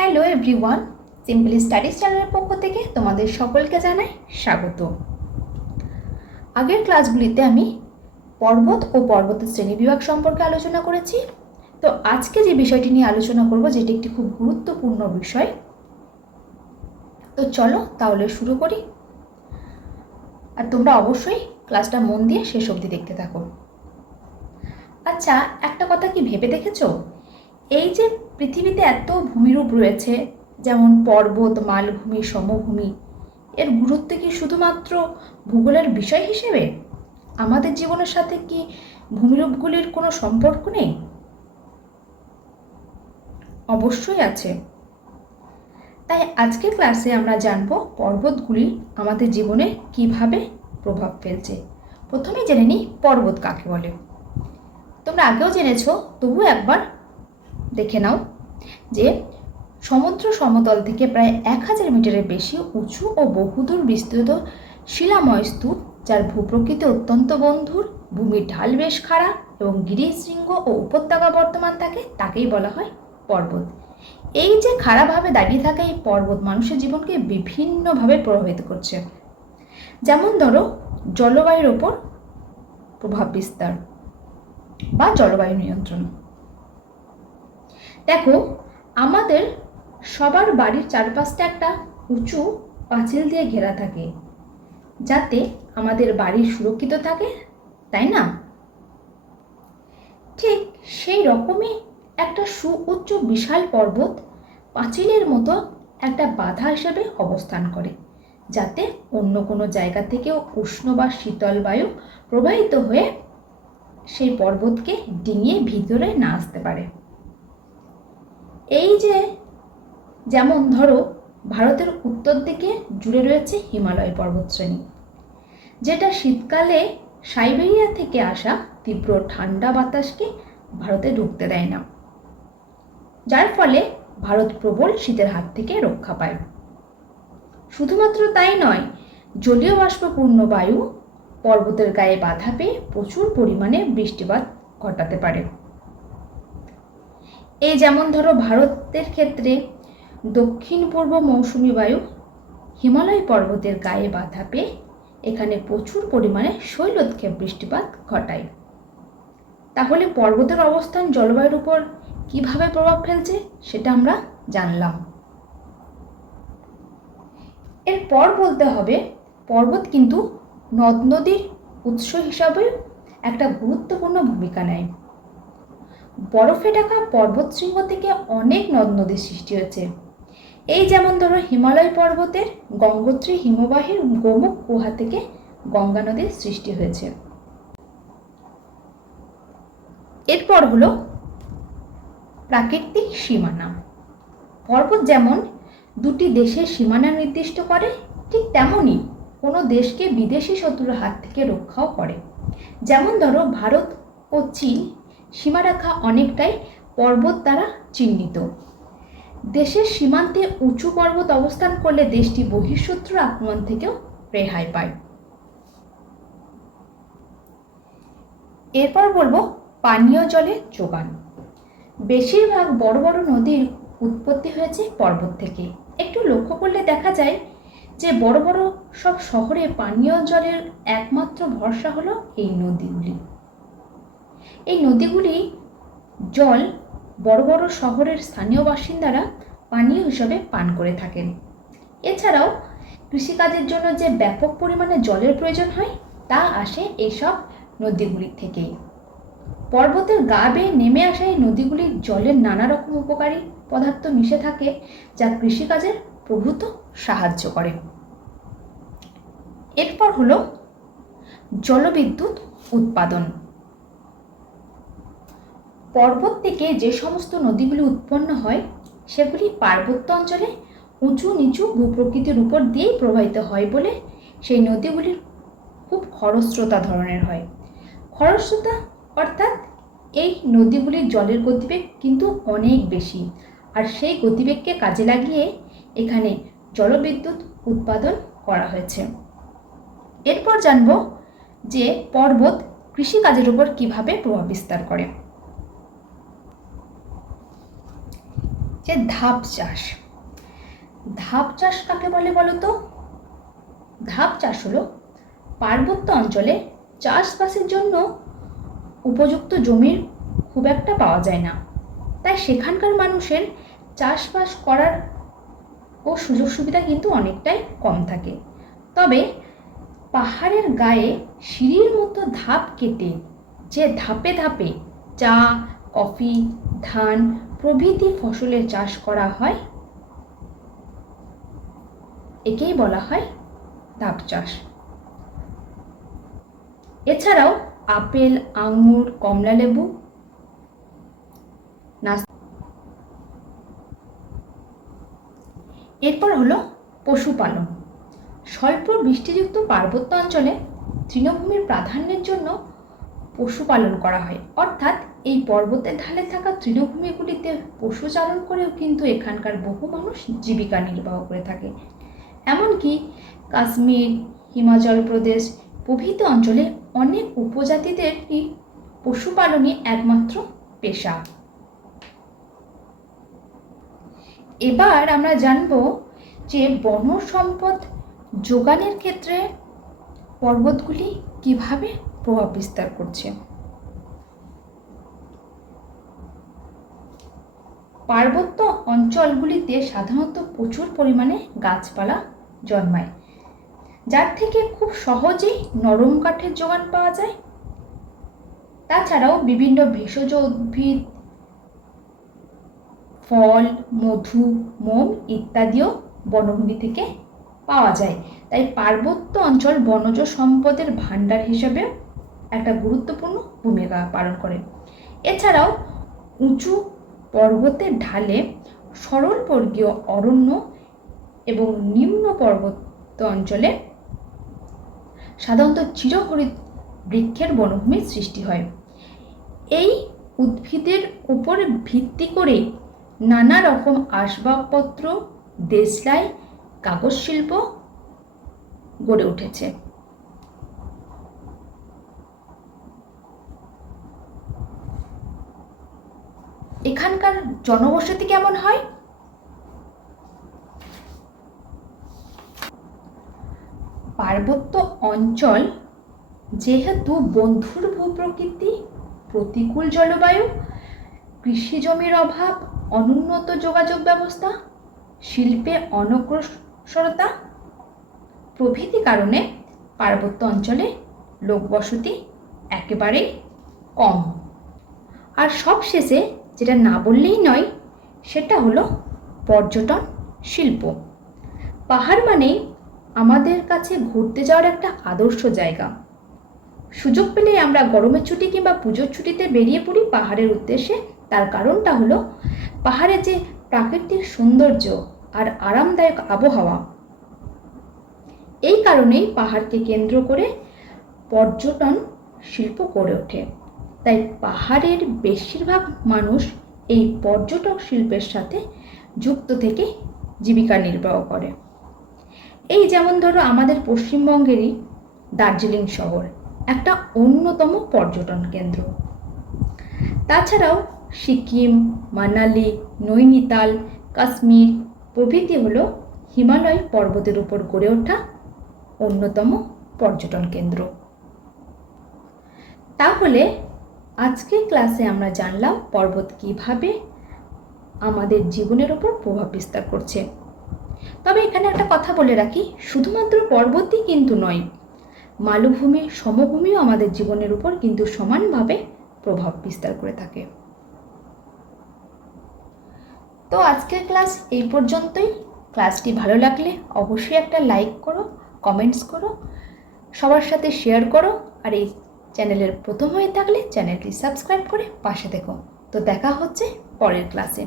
Hello everyone, simply studies চ্যানেলের পক্ষ থেকে তোমাদের সকলকে জানাই স্বাগত। আগের ক্লাসগুলিতে আমি পর্বত ও পর্বতের শ্রেণীবিভাগ সম্পর্কে আলোচনা করেছি। তো আজকে যে বিষয়টি নিয়ে আলোচনা করব, যেটি একটি খুব গুরুত্বপূর্ণ বিষয়, তো চলো তাহলে শুরু করি। আর তোমরা অবশ্যই ক্লাসটা মন দিয়ে শেষ অবধি দেখতে থাকো। আচ্ছা, একটা কথা কি ভেবে দেখেছো? এই যে পৃথিবীতে এত ভূমিরূপ রয়েছে, যেমন পর্বত, মালভূমি, সমভূমি, এর গুরুত্ব কি শুধুমাত্র ভূগোলের বিষয় হিসেবে? আমাদের জীবনের সাথে কি ভূমিরূপগুলির কোনো সম্পর্ক নেই? অবশ্যই আছে। তাই আজকের ক্লাসে আমরা জানব পর্বতগুলি আমাদের জীবনে কিভাবে প্রভাব ফেলছে। প্রথমে জেনে নিই পর্বত কাকে বলে। তোমরা আগেও জেনেছো, তবু একবার দেখে নাও যে সমুদ্র সমতল থেকে প্রায় 1000 মিটারের বেশি উঁচু ও বহুদূর বিস্তৃত শিলাময় স্তূপ, যার ভূপ্রকৃতি অত্যন্ত বন্ধুর, ভূমির ঢাল বেশ খাড়া এবং গিরিশৃঙ্গ ও উপত্যকা বর্তমান থাকে, তাকেই বলা হয় পর্বত। এই যে খাড়াভাবে দাঁড়িয়ে থাকা এই পর্বত মানুষের জীবনকে বিভিন্নভাবে প্রভাবিত করছে। যেমন ধরো, জলবায়ুর ওপর প্রভাব বিস্তার বা জলবায়ু নিয়ন্ত্রণ। দেখো, আমাদের সবার বাড়ির চারপাশটা একটা উঁচু পাঁচিল দিয়ে ঘেরা থাকে, যাতে আমাদের বাড়ি সুরক্ষিত থাকে, তাই না? ঠিক সেই রকমই একটা সুউচ্চ বিশাল পর্বত পাঁচিলের মতো একটা বাধা হিসেবে অবস্থান করে, যাতে অন্য কোনো জায়গা থেকেও উষ্ণ বা শীতল বায়ু প্রবাহিত হয়ে সেই পর্বতকে ডিঙিয়ে ভিতরে না আসতে পারে। এই যে যেমন ধরো, ভারতের উত্তর দিকে জুড়ে রয়েছে হিমালয় পর্বতশ্রেণী, যেটা শীতকালে সাইবেরিয়া থেকে আসা তীব্র ঠান্ডা বাতাসকে ভারতে ঢুকতে দেয় না, যার ফলে ভারত প্রবল শীতের হাত থেকে রক্ষা পায়। শুধুমাত্র তাই নয়, জলীয় বাষ্পপূর্ণ বায়ু পর্বতের গায়ে বাধা পেয়ে প্রচুর পরিমাণে বৃষ্টিপাত ঘটাতে পারে। এই যেমন ধরো, ভারতের ক্ষেত্রে দক্ষিণ পূর্ব মৌসুমী বায়ু হিমালয় পর্বতের গায়ে বাধা পেয়ে এখানে প্রচুর পরিমাণে শৈলোৎক্ষেপ বৃষ্টিপাত ঘটায়। তাহলে পর্বতের অবস্থান জলবায়ুর উপর কিভাবে প্রভাব ফেলছে সেটা আমরা জানলাম। এরপর বলতে হবে, পর্বত কিন্তু নদ নদীর উৎস হিসাবে একটা গুরুত্বপূর্ণ ভূমিকা নেয়। বরফে ঢাকা পর্বতশৃঙ্গ থেকে অনেক নদ নদীর সৃষ্টি হয়েছে। এই যেমন ধরো, হিমালয় পর্বতের গঙ্গোত্রী হিমবাহের গোমুখ গুহা থেকে গঙ্গা নদীর সৃষ্টি হয়েছে। এরপর হলো প্রাকৃতিক সীমানা। পর্বত যেমন দুটি দেশের সীমানা নির্দিষ্ট করে, ঠিক তেমনই কোনো দেশকে বিদেশি শত্রুর হাত থেকে রক্ষাও করে। যেমন ধরো, ভারত ও চীন সীমারেখা অনেকটাই পর্বত দ্বারা চিহ্নিত। দেশের সীমান্তে উঁচু পর্বত অবস্থান করলে দেশটি বহিঃশত্রুর আক্রমণ থেকেও রেহাই পায়। এরপর বলবো পানীয় জলের যোগান। বেশিরভাগ বড় বড় নদীর উৎপত্তি হয়েছে পর্বত থেকে। একটু লক্ষ্য করলে দেখা যায় যে বড় বড় সব শহরে পানীয় জলের একমাত্র ভরসা হলো এই নদীগুলি। এই নদীগুলি জল বড় বড় শহরের স্থানীয় বাসিন্দারা পানীয় হিসাবে পান করে থাকেন। এছাড়াও কৃষিকাজের জন্য যে ব্যাপক পরিমাণে জলের প্রয়োজন হয়, তা আসে এইসব নদীগুলি থেকেই। পর্বতের গা বেয়ে নেমে আসা এই নদীগুলির জলের নানা রকম উপকারী পদার্থ মিশে থাকে, যা কৃষিকাজের প্রভূত সাহায্য করে। এরপর হলো জলবিদ্যুৎ উৎপাদন। পর্বত থেকে যে সমস্ত নদীগুলি উৎপন্ন হয়, সেগুলি পার্বত্য অঞ্চলে উঁচু নিচু ভূপ্রকৃতির উপর দিয়েই প্রবাহিত হয় বলে সেই নদীগুলি খুব খরস্রোতা ধরনের হয়। খরস্রোতা অর্থাৎ এই নদীগুলির জলের গতিবেগ কিন্তু অনেক বেশি, আর সেই গতিবেগকে কাজে লাগিয়ে এখানে জলবিদ্যুৎ উৎপাদন করা হয়েছে। এরপর জানব যে পর্বত কৃষিকাজের উপর কিভাবে প্রভাব বিস্তার করে। যে ধাপ চাষ। ধাপ চাষ কাকে বলে বলো তো? ধাপ চাষ হলো পার্বত্য অঞ্চলে চাষবাসের জন্য উপযুক্ত জমির খুব একটা পাওয়া যায় না, তাই সেখানকার মানুষের চাষবাস করার ও সুযোগ সুবিধা কিন্তু অনেকটাই কম থাকে। তবে পাহাড়ের গায়ে সিঁড়ির মতো ধাপ কেটে যে ধাপে ধাপে চা, কফি, ধান প্রভৃতি ফসলের চাষ করা হয়, একেই বলা হয় ধাপ চাষ। এছাড়াও আপেল, আঙুর, কমলালেবু, এরপর হলো পশুপালন। স্বল্প বৃষ্টিযুক্ত পার্বত্য অঞ্চলে তৃণভূমির প্রাধান্যের জন্য পশুপালন করা হয়, অর্থাৎ এই পর্বতের ঢালে থাকা তৃণভূমিগুলিতে পশুচারণ করেও কিন্তু এখানকার বহু মানুষ জীবিকা নির্বাহ করে থাকে। এমনকি কাশ্মীর, হিমাচল প্রদেশ প্রভৃতি অঞ্চলে অনেক উপজাতিদেরই পশুপালনই একমাত্র পেশা। এবার আমরা জানব যে বন সম্পদ যোগানের ক্ষেত্রে পর্বতগুলি কিভাবে প্রভাব বিস্তার করছে। পার্বত্য অঞ্চলগুলিতে সাধারণত প্রচুর পরিমাণে গাছপালা জন্মায়, যার থেকে খুব সহজেই নরম কাঠের যোগান পাওয়া যায়। তাছাড়াও বিভিন্ন ভেষজ উদ্ভিদ, ফল, মধু, মোম ইত্যাদিও বনভূমি থেকে পাওয়া যায়। তাই পার্বত্য অঞ্চল বনজ সম্পদের ভাণ্ডার হিসেবে একটা গুরুত্বপূর্ণ ভূমিকা পালন করে। এছাড়াও উঁচু পর্বতের ঢালে সরলবর্গীয় অরণ্য এবং নিম্ন পর্বত অঞ্চলে সাধারণত চিরহরিৎ বৃক্ষের বনভূমির সৃষ্টি হয়। এই উদ্ভিদের উপর ভিত্তি করে নানা রকম আসবাবপত্র, দেশলাই, কাগজ শিল্প গড়ে উঠেছে। এখানকার জনবসতি কেমন হয়? পার্বত্য অঞ্চল যেহেতু বন্ধুর ভূপ্রকৃতি, প্রতিকূল জলবায়ু, কৃষি জমির অভাব, অনুন্নত যোগাযোগ ব্যবস্থা, শিল্পে অনগ্রসরতা প্রভৃতি কারণে পার্বত্য অঞ্চলে লোকবসতি একেবারেই কম। আর সবশেষে যেটা না বললেই নয়, সেটা হলো পর্যটন শিল্প। পাহাড় মানেই আমাদের কাছে ঘুরতে যাওয়ার একটা আদর্শ জায়গা। সুযোগ পেলেই আমরা গরমের ছুটি কিংবা পুজোর ছুটিতে বেরিয়ে পড়ি পাহাড়ের উদ্দেশ্যে। তার কারণটা হলো পাহাড়ের যে প্রাকৃতিক সৌন্দর্য আর আরামদায়ক আবহাওয়া। এই কারণেই পাহাড়কে কেন্দ্র করে পর্যটন শিল্প গড়ে ওঠে। তাই পাহাড়ের বেশিরভাগ মানুষ এই পর্যটন শিল্পের সাথে যুক্ত থেকে জীবিকা নির্বাহ করে। এই যেমন ধরো আমাদের পশ্চিমবঙ্গেরই দার্জিলিং শহর একটা অন্যতম পর্যটন কেন্দ্র। তাছাড়াও সিকিম, মানালি, নৈনিতাল, কাশ্মীর প্রভৃতি হলো হিমালয় পর্বতের উপর গড়ে ওঠা অন্যতম পর্যটন কেন্দ্র। তাহলে আজকের ক্লাসে আমরা জানলাম পর্বত কিভাবে আমাদের জীবনের উপর প্রভাব বিস্তার করছে। তবে এখানে একটা কথা বলে রাখি, শুধুমাত্র পর্বতই কিন্তু নয়, মালভূমি, সমভূমিও আমাদের জীবনের উপর কিন্তু সমানভাবে প্রভাব বিস্তার করে থাকে। তো আজকের ক্লাস এই পর্যন্তই। ক্লাসটি ভালো লাগলে অবশ্যই একটা লাইক করো, কমেন্টস করো, সবার সাথে শেয়ার করো, আর এই চ্যানেলের প্রথম হয়ে থাকলে চ্যানেলটি সাবস্ক্রাইব করে পাশে থেকো। তো দেখা হচ্ছে পরের ক্লাসে।